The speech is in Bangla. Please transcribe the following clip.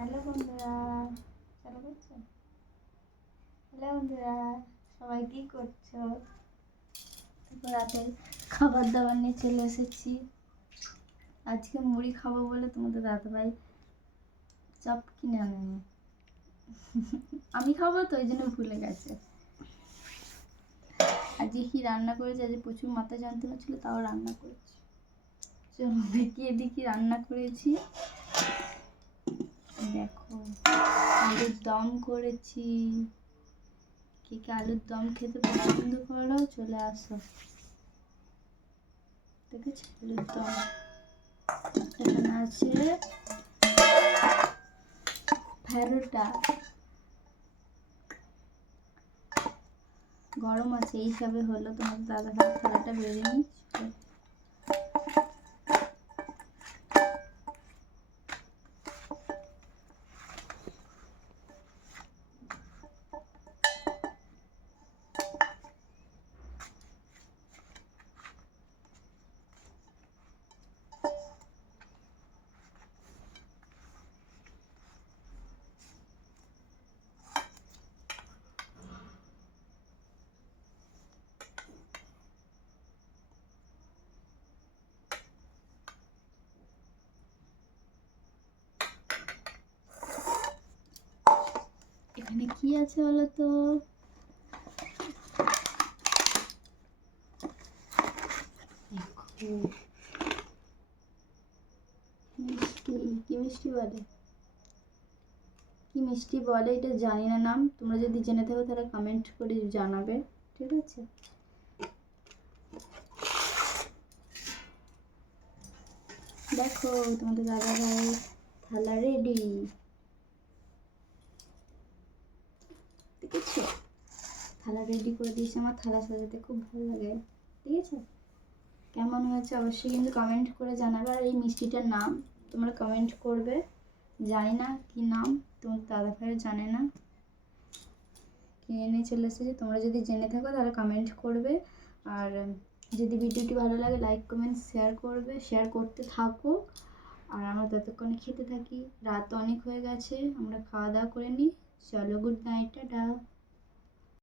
হ্যালো বন্ধুরা, চালু করছো? হ্যালো বন্ধুরা, সবাই কি করছো? রাতের খাবার দাবার নিয়ে চলে এসেছি। আজকে মুড়ি খাবো বলে তোমাদের দাদাভাই চপ কিনে আনেনি। আমি খাবো তো ওই জন্য ভুলে গেছে। আজকে কি রান্না করেছে? আজকে প্রচুর মাথা যন্ত্রণা ছিল, তাও রান্না করেছি। চলো দেখিয়ে দেখি রান্না করেছি। দেখো, আলুর দম করেছি। কি কি আলুর দম খেতে পছন্দ করো চলে আসো। দেখেছি আলুর দম। এখানে আছে ফেরোটা, গরম আছে এই হিসাবে হলো। তোমার দাদা ভাই ফেরোটা বেরিয়ে নিচ্ছে। এখানে কি আছে বলো তো? মিষ্টি, কি মিষ্টি বলে? কি মিষ্টি বলে এটা জানি না নাম। তোমরা যদি জেনে থাকো তাহলে কমেন্ট করে জানাবে, ঠিক আছে? দেখো তোমাদের দাদা ভাই থালা রেডি, দেখেছো? থালা রেডি করে দিয়েছে। আমার থালা সাজাতে খুব ভালো লাগে, ঠিক আছে? কেমন হয়েছে অবশ্যই কিন্তু কমেন্ট করে জানাবে। আর এই মিষ্টিটার নাম তোমরা কমেন্ট করবে। জানি না কি নাম, তোমার দাদা ভাইয়ের জানে না, কিনে নিয়ে চলে এসেছে। তোমরা যদি জেনে থাকো তাহলে কমেন্ট করবে। আর যদি ভিডিওটি ভালো লাগে লাইক কমেন্ট শেয়ার করবে, শেয়ার করতে থাকো। আর আমরা ততক্ষণে খেতে থাকি। রাত অনেক হয়ে গেছে, আমরা খাওয়া দাওয়া করে নিই। চলো, গুড নাইট, টাটা।